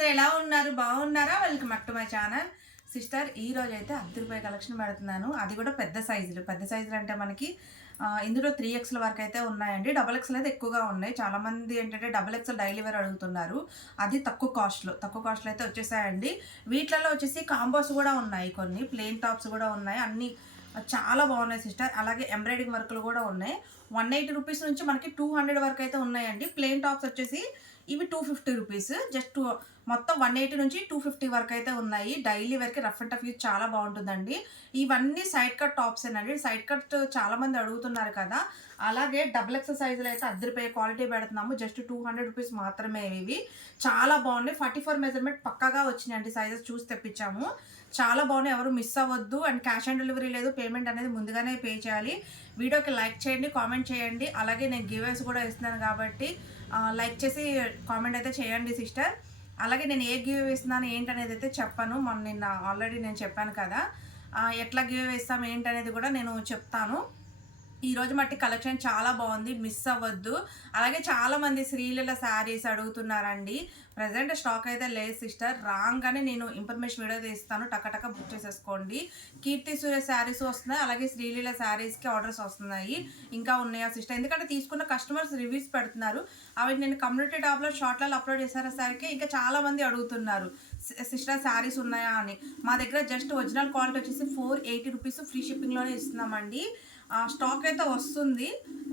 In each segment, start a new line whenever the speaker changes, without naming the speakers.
అందరూ ఎలా ఉన్నారు? బాగున్నారా? Welcome back to my channel. Sister ఈ రోజు అయితే అర్ధ రూపాయ కలెక్షన్ పెడుతున్నాను. అది కూడా పెద్ద సైజులు. పెద్ద సైజులు అంటే మనకి ఇందులో త్రీ ఎక్స్ల వరకు అయితే ఉన్నాయండి. డబల్ ఎక్స్లు అయితే ఎక్కువగా ఉన్నాయి. చాలామంది ఏంటంటే డబల్ ఎక్స్ఎల్ డైలీ వేర్ అడుగుతున్నారు. అది తక్కువ కాస్ట్లో తక్కువ కాస్ట్లో అయితే వచ్చేసాయండి. వీటిలలో వచ్చేసి కాంబోస్ కూడా ఉన్నాయి కొన్ని. ప్లెయిన్ టాప్స్ కూడా ఉన్నాయి. అన్ని చాలా బాగున్నాయి సిస్టర్. అలాగే ఎంబ్రాయిడింగ్ వర్క్లు కూడా ఉన్నాయి. వన్ ఎయిటీ రూపీస్ నుంచి మనకి టూ హండ్రెడ్ వరకు అయితే ఉన్నాయండి. ప్లెయిన్ టాప్స్ వచ్చేసి ఇవి టూ ఫిఫ్టీ రూపీస్ జస్ట్ మొత్తం వన్ ఎయిటీ నుంచి టూ ఫిఫ్టీ వరకు అయితే ఉన్నాయి. డైలీ వరకు రఫ్ అండ్ టఫ్ యూజ్ చాలా బాగుంటుందండి. ఇవన్నీ సైడ్ కట్ టాప్స్ అండి సైడ్ కట్ చాలా మంది అడుగుతున్నారు కదా. అలాగే డబుల్ ఎక్స్ సైజులు అయితే అద్దరిపోయే క్వాలిటీ పెడుతున్నాము. జస్ట్ టూ హండ్రెడ్ రూపీస్ మాత్రమే ఇవి. చాలా బాగున్నాయి. ఫార్టీ ఫోర్ మెజర్మెంట్ పక్కాగా వచ్చినాయండి సైజెస్ చూసి తెప్పించాము. చాలా బాగున్నాయి. ఎవరు మిస్ అవ్వద్దు. అండ్ క్యాష్ ఆన్ డెలివరీ లేదు. పేమెంట్ అనేది ముందుగానే పే చేయాలి. వీడియోకి లైక్ చేయండి కామెంట్ చేయండి. అలాగే నేను గివేస్ కూడా ఇస్తున్నాను కాబట్టి లైక్ చేసి కామెంట్ అయితే చేయండి సిస్టర్. అలాగే నేను ఏ గివ్ ఇస్తున్నాను ఏంటనేది అయితే చెప్పాను. మొన్న నిన్న ఆల్రెడీ నేను చెప్పాను కదా. ఎట్లా గివ్ ఇస్తాం ఏంటనేది కూడా నేను చెప్తాను. ఈ రోజు మట్టి కలెక్షన్ చాలా బాగుంది మిస్ అవ్వద్దు. అలాగే చాలా మంది శ్రీలీల శారీస్ అడుగుతున్నారండి. ప్రజెంట్ స్టాక్ అయితే లేదు సిస్టర్ రాగానే నేను ఇన్ఫర్మేషన్ వీడియో తీస్తాను. టకటక బుక్ చేసేసుకోండి. కీర్తి సూర్య శారీస్ వస్తున్నాయి అలాగే శ్రీలీల శారీస్కి ఆర్డర్స్ వస్తున్నాయి. ఇంకా ఉన్నాయా సిస్టర్ ఎందుకంటే తీసుకున్న కస్టమర్స్ రివ్యూస్ పెడుతున్నారు. అవి నేను కమ్యూనిటీ టాప్లో షార్ట్లలో అప్లోడ్ చేసేసరికి ఇంకా చాలా మంది అడుగుతున్నారు సిస్టర్ శారీస్ ఉన్నాయా? అని. మా దగ్గర జస్ట్ ఒరిజినల్ క్వాలిటీ వచ్చేసి ఫోర్ ఎయిటీ రూపీస్ ఫ్రీ షిప్పింగ్లోనే ఇస్తున్నామండి. స్టాక్ అయితే వస్తుంది.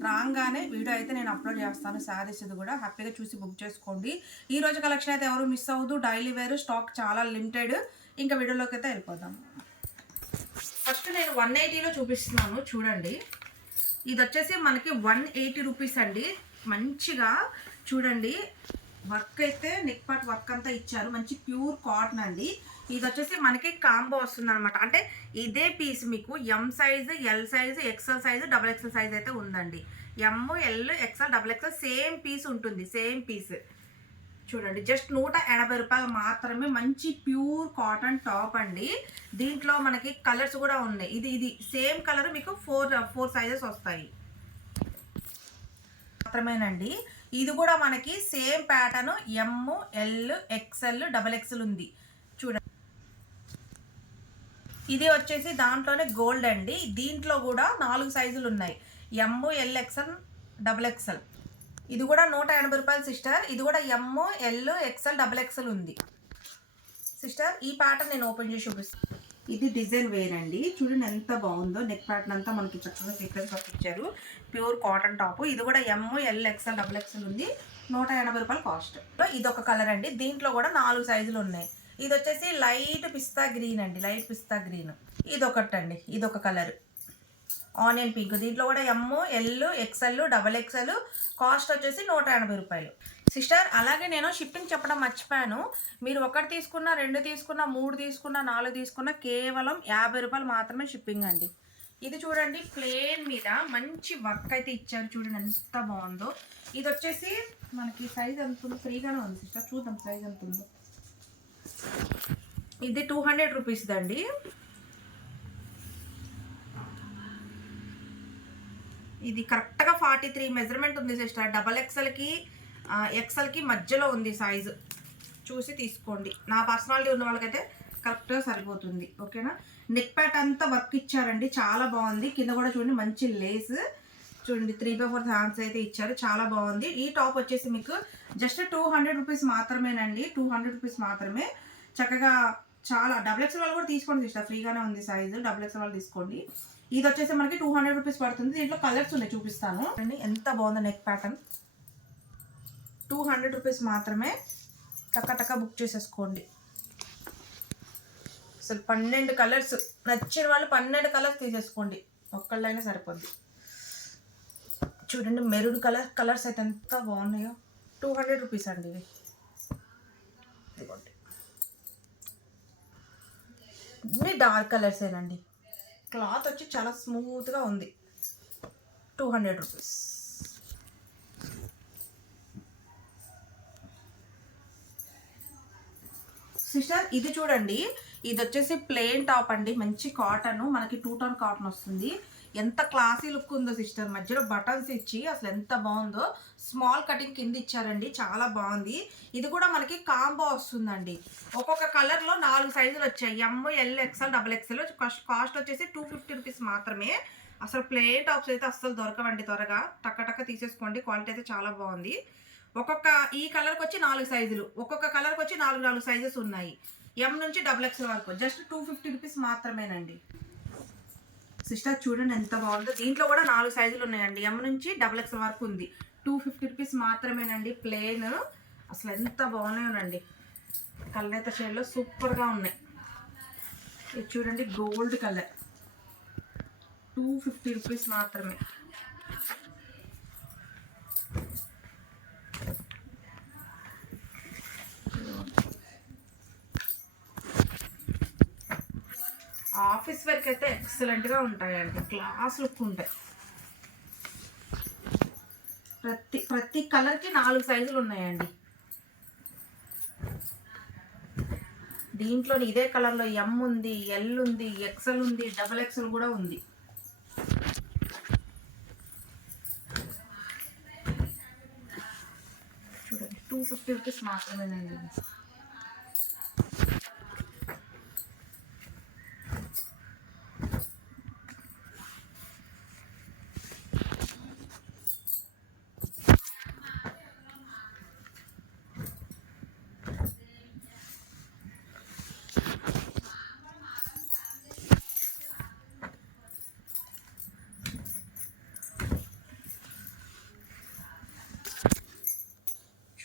రాగానే వీడియో అయితే నేను అప్లోడ్ చేస్తాను. శారీస్ ఇది కూడా హ్యాపీగా చూసి బుక్ చేసుకోండి. ఈ రోజు కలెక్షన్ అయితే ఎవరు మిస్ అవ్వదు డైలీ వేర్ స్టాక్ చాలా లిమిటెడ్. ఇంకా వీడియోలోకి అయితే వెళ్ళిపోదాం. ఫస్ట్ నేను వన్ ఎయిటీలో చూపిస్తున్నాను. చూడండి. ఇది వచ్చేసి మనకి వన్ ఎయిటీ రూపీస్ అండి. మంచిగా చూడండి. వర్క్ అయితే నెక్ పార్ట్ వర్క్ అంతా ఇచ్చారు. మంచి ప్యూర్ కాటన్ అండి. ఇది వచ్చేసి మనకి కాంబో వస్తుంది అనమాట అంటే ఇదే పీస్ మీకు M size L size XL size double XL size అయితే ఉందండి. M L XL double XL same piece ఉంటుంది. సేమ్ పీస్ చూడండి జస్ట్ నూట ఎనభై రూపాయలు మాత్రమే మంచి ప్యూర్ కాటన్ టాప్ అండి. దీంట్లో మనకి కలర్స్ కూడా ఉన్నాయి. ఇది ఇది సేమ్ కలర్ మీకు ఫోర్ ఫోర్ సైజెస్ వస్తాయి. మాత్రమేనండి. ఇది కూడా మనకి same pattern M L XL double XL ఉంది. ఇది వచ్చేసి దాంట్లోనే గోల్డ్ అండి. దీంట్లో కూడా నాలుగు సైజులు ఉన్నాయి. M L XL double XL ఇది కూడా నూట ఎనభై రూపాయలు సిస్టర్ ఇది కూడా M L XL double XL ఉంది. సిస్టర్ ఈ ప్యాటర్న్ నేను ఓపెన్ చేసి చూపిస్తాను. ఇది డిజైన్ వేర్ అండి. చూడండి ఎంత బాగుందో. నెక్ ప్యాటర్న్ అంతా మనకి చక్కగా సీక్వెన్స్ వర్క్ ఇచ్చారు. ప్యూర్ కాటన్ టాప్ ఇది కూడా M L XL double XL ఉంది. నూట ఎనభై రూపాయలు కాస్ట్ ఇది ఒక కలర్ అండి. దీంట్లో కూడా నాలుగు సైజులు ఉన్నాయి. ఇది వచ్చేసి లైట్ పిస్తా గ్రీన్ అండి లైట్ పిస్తా గ్రీన్. ఇది ఒకటి అండి ఇది ఒక కలర్. ఆనియన్ పింక్ దీంట్లో కూడా M L XL double XL cost వచ్చేసి నూట ఎనభై రూపాయలు. సిస్టర్ అలాగే నేను షిప్పింగ్ చెప్పడం మర్చిపోయాను. మీరు ఒకటి తీసుకున్న రెండు తీసుకున్న మూడు తీసుకున్న నాలుగు తీసుకున్న కేవలం యాభై రూపాయలు మాత్రమే షిప్పింగ్ అండి. ఇది చూడండి ప్లేన్ మీద మంచి వర్క్ అయితే ఇచ్చారు. చూడండి ఎంత బాగుందో. ఇది వచ్చేసి మనకి సైజ్ ఎంత ఉందో ఫ్రీగానే ఉంది సిస్టర్ చూద్దాం సైజ్ ఎంత ఉందో. ఇది టూ హండ్రెడ్ రూపీస్ది అండి ఇది కరెక్ట్గా ఫార్టీ త్రీ మెజర్మెంట్ ఉంది సిస్టర్. డబల్ ఎక్సెల్కి ఎక్సెల్కి మధ్యలో ఉంది సైజు. చూసి తీసుకోండి. నా పర్సనాలిటీ ఉన్న వాళ్ళకైతే కరెక్ట్గా సరిపోతుంది. ఓకేనా? నెక్ ప్యాట్ అంతా వర్క్ ఇచ్చారండి. చాలా బాగుంది. కింద కూడా చూడండి మంచి లేస్. చూడండి త్రీ బై ఫోర్ హ్యాండ్స్ అయితే ఇచ్చారు. చాలా బాగుంది. ఈ టాప్ వచ్చేసి మీకు జస్ట్ టూ హండ్రెడ్ రూపీస్ మాత్రమేనండి. టూ హండ్రెడ్ రూపీస్ మాత్రమే. చక్కగా చాలా డబుల్ ఎక్స్ వాళ్ళు కూడా తీసుకోండి సిస్టర్ ఫ్రీగానే ఉంది సైజు డబుల్ ఎక్స్ వాళ్ళు తీసుకోండి. ఇది వచ్చేసి మనకి టూ హండ్రెడ్ రూపీస్ పడుతుంది. దీంట్లో కలర్స్ ఉన్నాయి చూపిస్తాను. అండి ఎంత బాగుందో neck pattern two hundred rupees మాత్రమే టక్క టక్క బుక్ చేసేసుకోండి. అసలు పన్నెండు కలర్స్ నచ్చిన వాళ్ళు పన్నెండు కలర్స్ తీసేసుకోండి. ఒక్కళ్ళైనా సరిపోద్ది. చూడండి మెరూన్ కలర్ కలర్స్ అయితే ఎంత బాగున్నాయో. టూ హండ్రెడ్ రూపీస్ అండి ఇవి ఇదిగోండి. ఇన్ని డార్క్ కలర్సేనండి క్లాత్ వచ్చి చాలా స్మూత్గా ఉంది. Two hundred rupees. సిస్టర్ ఇది చూడండి. ఇది వచ్చేసి ప్లెయిన్ టాప్ అండి. మంచి కాటన్. మనకి టూ టోన్ కాటన్ వస్తుంది. ఎంత క్లాసీ లుక్ ఉందో సిస్టర్ మధ్యలో బటన్స్ ఇచ్చి అసలు ఎంత బాగుందో. స్మాల్ కటింగ్ కింద ఇచ్చారండి. చాలా బాగుంది. ఇది కూడా మనకి కాంబో వస్తుందండి. ఒక్కొక్క కలర్లో నాలుగు సైజులు వచ్చాయి. M L XL double XL cost వచ్చేసి టూ ఫిఫ్టీ రూపీస్ మాత్రమే. అసలు ప్లేన్ టాప్స్ అయితే అస్సలు దొరకవండి త్వరగా. టక్క టక్క తీసేసుకోండి. క్వాలిటీ అయితే చాలా బాగుంది. ఒక్కొక్క ఈ కలర్కి వచ్చి నాలుగు సైజులు ఒక్కొక్క కలర్కి వచ్చి నాలుగు నాలుగు సైజెస్ ఉన్నాయి. ఎం నుంచి డబుల్ ఎక్స్ఎల్ వరకు. జస్ట్ టూ ఫిఫ్టీ రూపీస్ మాత్రమేనండి. సిస్టర్ చూడండి ఎంత బాగుందో. దీంట్లో కూడా నాలుగు సైజులు ఉన్నాయండి. ఎం నుంచి డబుల్ ఎక్స్ఎల్ వరకు ఉంది. టూ ఫిఫ్టీ రూపీస్ మాత్రమేనండి. ప్లెయిన్ అసలు ఎంత బాగున్నాయోనండి కలనేత షేడ్లో సూపర్గా ఉన్నాయి. ఇది చూడండి gold colour two fifty rupees మాత్రమే. ఆఫీస్ వర్క్ అయితే ఎక్సలెంట్గా ఉంటాయండి. క్లాస్ లుక్ ఉంటాయి. ప్రతి ప్రతి కలర్కి నాలుగు సైజులు ఉన్నాయండి. దీంట్లో ఇదే కలర్లో ఎం ఉంది ఎల్ ఉంది ఎక్సెల్ ఉంది డబల్ ఎక్సెల్ కూడా ఉంది. చూడండి టూ ఫిఫ్టీ రూపీస్ మాత్రమేనండి.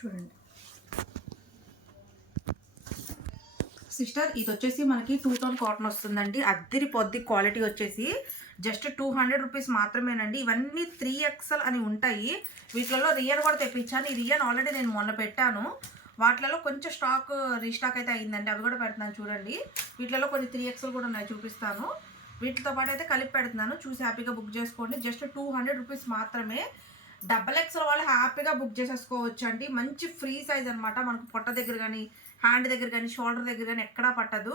చూడండి. సిస్టర్ ఇది వచ్చేసి మనకి టూ టోన్ కాటన్ వస్తుందండి. అద్దరి పొద్ది క్వాలిటీ వచ్చేసి జస్ట్ టూ హండ్రెడ్ రూపీస్ మాత్రమేనండి. ఇవన్నీ త్రీ ఎక్సెల్ అని ఉంటాయి. వీటిలలో రియన్ కూడా తెప్పించాను. ఈ రియన్ ఆల్రెడీ నేను మొన్న పెట్టాను. వాటిలలో కొంచెం స్టాక్ రీస్టాక్ అయితే అయిందండి. అవి కూడా పెడుతున్నాను చూడండి. వీటిలో కొన్ని త్రీ ఎక్స్ఎల్ కూడా ఉన్నాయి చూపిస్తాను. వీటితో పాటు అయితే కలిపి పెడుతున్నాను. చూసి హ్యాపీగా బుక్ చేసుకోండి. జస్ట్ టూ హండ్రెడ్ రూపీస్ మాత్రమే డబల్ ఎక్స్ఎల్ వాళ్ళు హ్యాపీగా బుక్ చేసేసుకోవచ్చు అండి. మంచి ఫ్రీ సైజ్ అనమాట మనకు పొట్ట దగ్గర కానీ హ్యాండ్ దగ్గర కానీ షోల్డర్ దగ్గర కానీ ఎక్కడా పట్టదు.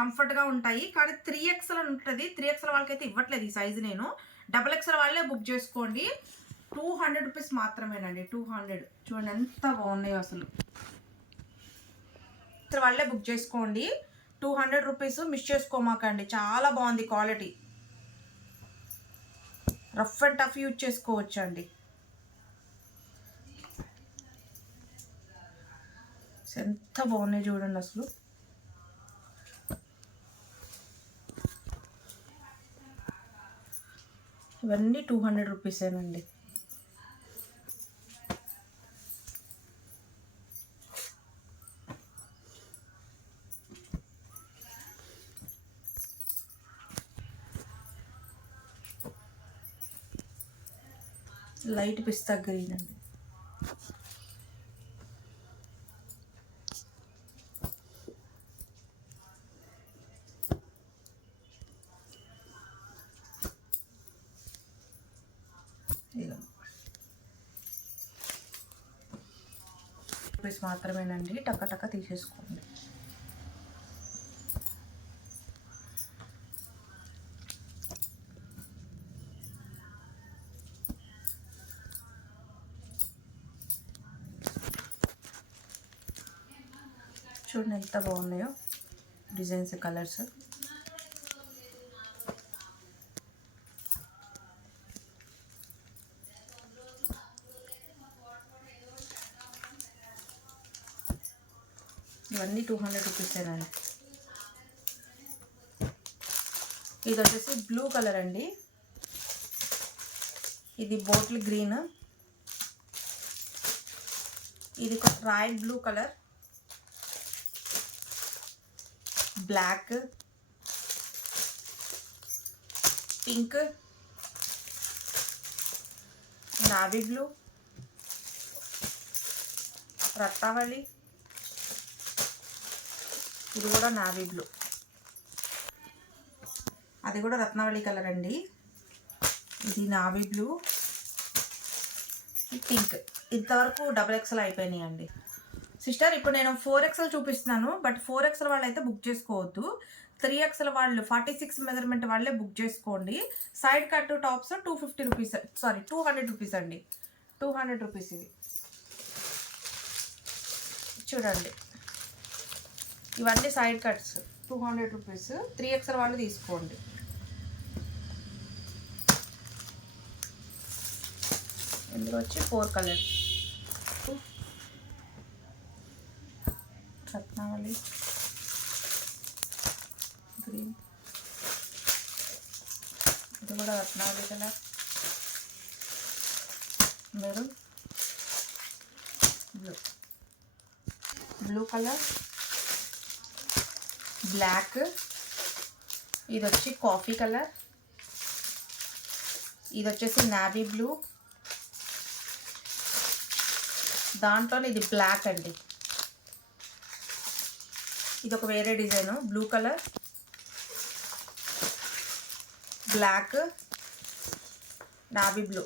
కంఫర్ట్గా ఉంటాయి. కానీ త్రీ ఎక్స్ఎల్ అని ఉంటుంది. త్రీ ఎక్స్ఎల్ వాళ్ళకైతే ఇవ్వట్లేదు ఈ సైజు నేను. డబల్ ఎక్స్ఎల్ వాళ్ళే బుక్ చేసుకోండి. టూ హండ్రెడ్ రూపీస్ మాత్రమేనండి. Two hundred. చూడండి ఎంత బాగున్నాయో అసలు. అసలు వాళ్ళే బుక్ చేసుకోండి. టూ హండ్రెడ్ రూపీస్ మిస్ చేసుకోమాకండి. చాలా బాగుంది quality. Rough and tough use చేసుకోవచ్చు అండి ఎంత బాగున్నాయి చూడండి అసలు. ఇవన్నీ టూ హండ్రెడ్ రూపీసేనండి లైట్ పిస్తా గ్రీన్ అండి. రూపీస్ మాత్రమేనండి. టక్క టక్క తీసేసుకోండి. చూడండి ఎంత బాగున్నాయో డిజైన్స్ కలర్స్. ఇవన్నీ టూ హండ్రెడ్ రూపీసేనండి ఇది వచ్చేసి బ్లూ కలర్ అండి. ఇది బోటిల్ గ్రీన్. ఇది royal blue colour. Black. Pink. Navy blue. రత్తావళి ఇది కూడా నావీ బ్లూ అది కూడా రత్నావళి కలర్ అండి. ఇది నావీ బ్లూ పింక్. ఇంతవరకు డబుల్ ఎక్స్ఎల్ అయిపోయినాయి అండి సిస్టర్ ఇప్పుడు నేను ఫోర్ ఎక్సెల్ చూపిస్తున్నాను బట్ ఫోర్ ఎక్సెల్ వాళ్ళు అయితే బుక్ చేసుకోవద్దు. త్రీ ఎక్స్ఎల్ వాళ్ళు ఫార్టీ సిక్స్ మెజర్మెంట్ వాళ్ళే బుక్ చేసుకోండి. Side cut tops two fifty rupees sorry two hundred rupees అండి. టూ హండ్రెడ్ రూపీస్ ఇది. చూడండి. ఇవన్నీ side cuts. Two hundred rupees three XL వాళ్ళు తీసుకోండి. ఇందులో వచ్చి ఫోర్ కలర్స్ రత్నావళి గ్రీన్ ఇది కూడా రత్నావళి colour maroon. Blue blue colour black ఇది వచ్చి కాఫీ కలర్ ఇది వచ్చేసి నావీ బ్లూ దాంట్లో ఇది బ్లాక్ అండి. ఇది ఒక వేరే design blue colour black navy blue